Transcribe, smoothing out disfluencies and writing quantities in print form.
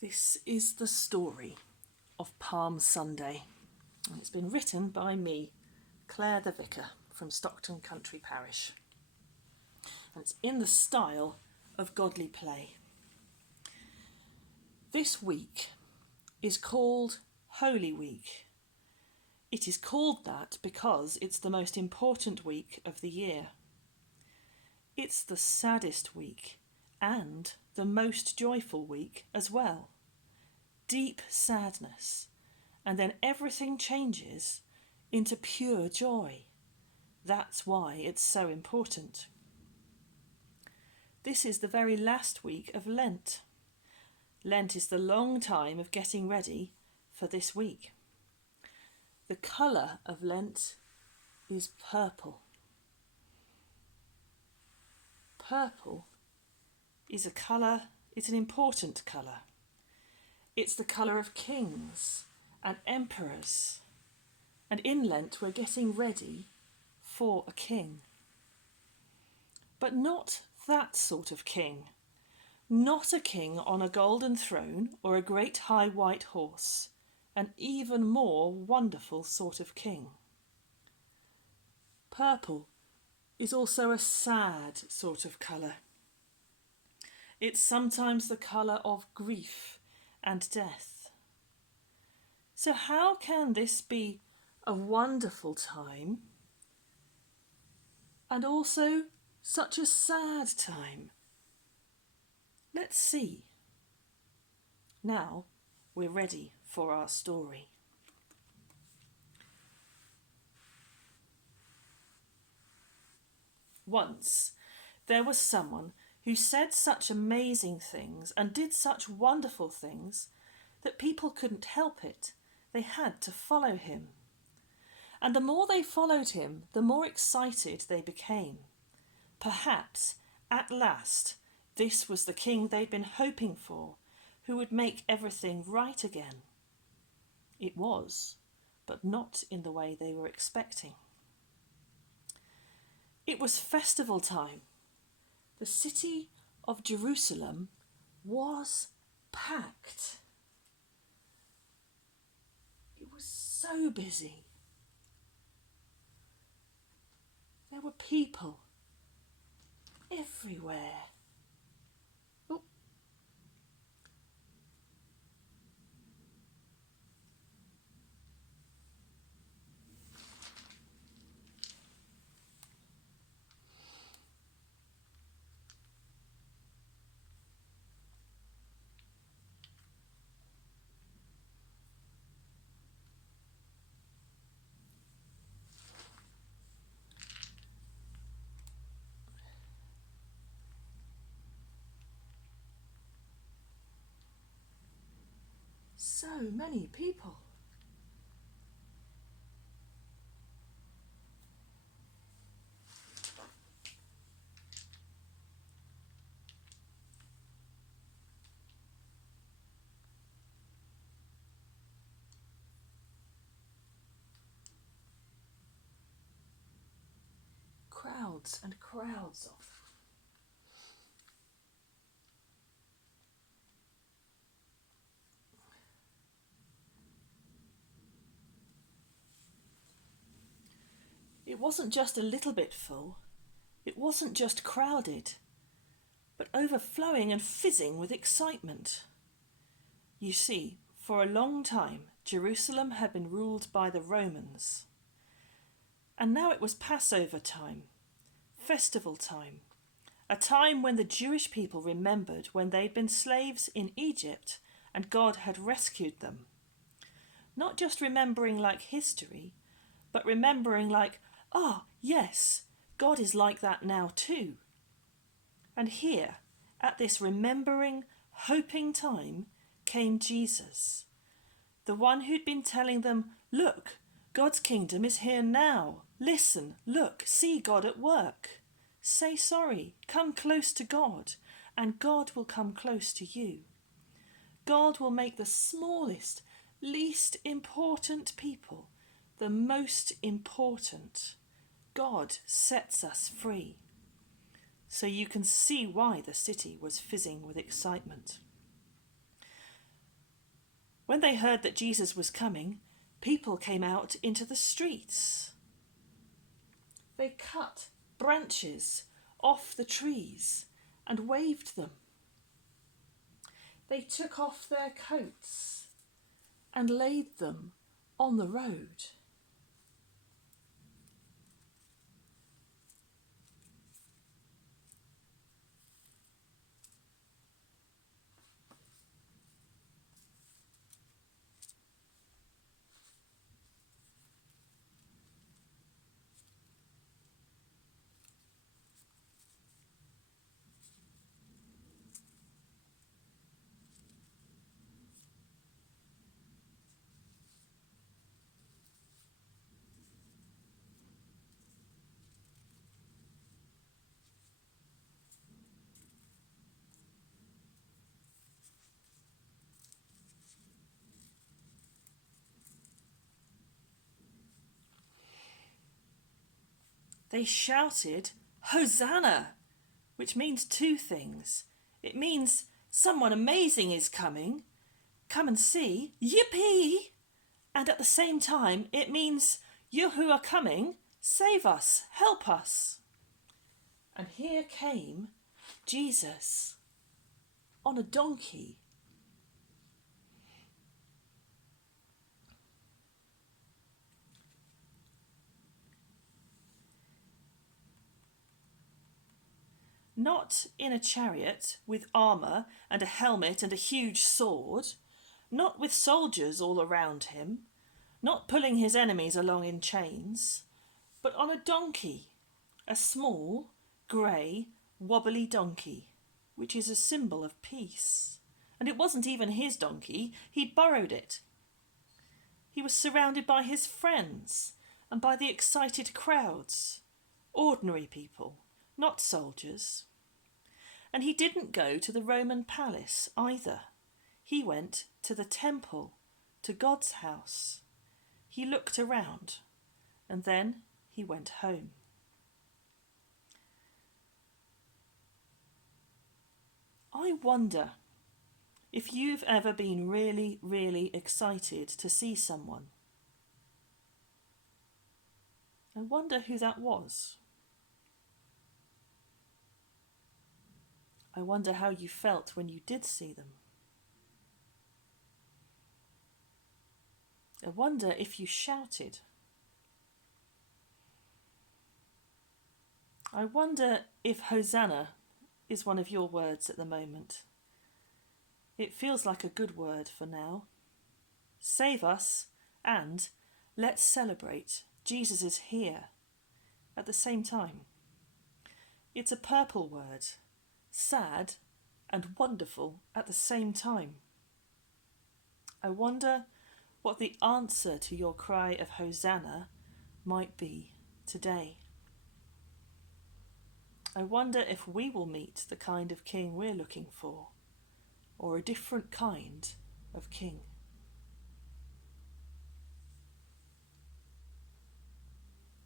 This is the story of Palm Sunday, and it's been written by me, Claire the Vicar, from Stockton Country Parish, and it's in the style of godly play. This week is called Holy Week. It is called that because it's the most important week of the year. It's the saddest week and the most joyful week as well. Deep sadness, and then everything changes into pure joy. That's why it's so important. This is the very last week of Lent. Lent is the long time of getting ready for this week. The colour of Lent is purple. Purple is a colour, it's an important colour. It's the colour of kings and emperors. And in Lent we're getting ready for a king. But not that sort of king. Not a king on a golden throne or a great high white horse. An even more wonderful sort of king. Purple is also a sad sort of colour. It's sometimes the colour of grief and death. So how can this be a wonderful time and also such a sad time? Let's see. Now we're ready for our story. Once there was someone who said such amazing things and did such wonderful things that people couldn't help it. They had to follow him. And the more they followed him, the more excited they became. Perhaps, at last, this was the king they'd been hoping for, who would make everything right again. It was, but not in the way they were expecting. It was festival time. The city of Jerusalem was packed. It was so busy. There were people everywhere. Oh. So many people. Crowds and crowds of. It wasn't just a little bit full. It wasn't just crowded, but overflowing and fizzing with excitement. You see, for a long time, Jerusalem had been ruled by the Romans. And now it was Passover time, festival time, a time when the Jewish people remembered when they'd been slaves in Egypt and God had rescued them. Not just remembering like history, but remembering like, yes, God is like that now too. And here, at this remembering, hoping time, came Jesus, the one who'd been telling them, look, God's kingdom is here now. Listen, look, see God at work. Say sorry, come close to God, and God will come close to you. God will make the smallest, least important people the most important. God sets us free. So you can see why the city was fizzing with excitement. When they heard that Jesus was coming, people came out into the streets. They cut branches off the trees and waved them. They took off their coats and laid them on the road. They shouted, "Hosanna!" which means two things. It means someone amazing is coming. Come and see. Yippee! And at the same time, it means you who are coming, save us, help us. And here came Jesus on a donkey. Not in a chariot with armour and a helmet and a huge sword, not with soldiers all around him, not pulling his enemies along in chains, but on a donkey, a small, grey, wobbly donkey, which is a symbol of peace. And it wasn't even his donkey, he'd borrowed it. He was surrounded by his friends and by the excited crowds, ordinary people, not soldiers. And he didn't go to the Roman palace either. He went to the temple, to God's house. He looked around, and then he went home. I wonder if you've ever been really, really excited to see someone. I wonder who that was. I wonder how you felt when you did see them. I wonder if you shouted. I wonder if Hosanna is one of your words at the moment. It feels like a good word for now. Save us and let's celebrate. Jesus is here at the same time. It's a purple word. Sad and wonderful at the same time. I wonder what the answer to your cry of Hosanna might be today. I wonder if we will meet the kind of king we're looking for, or a different kind of king.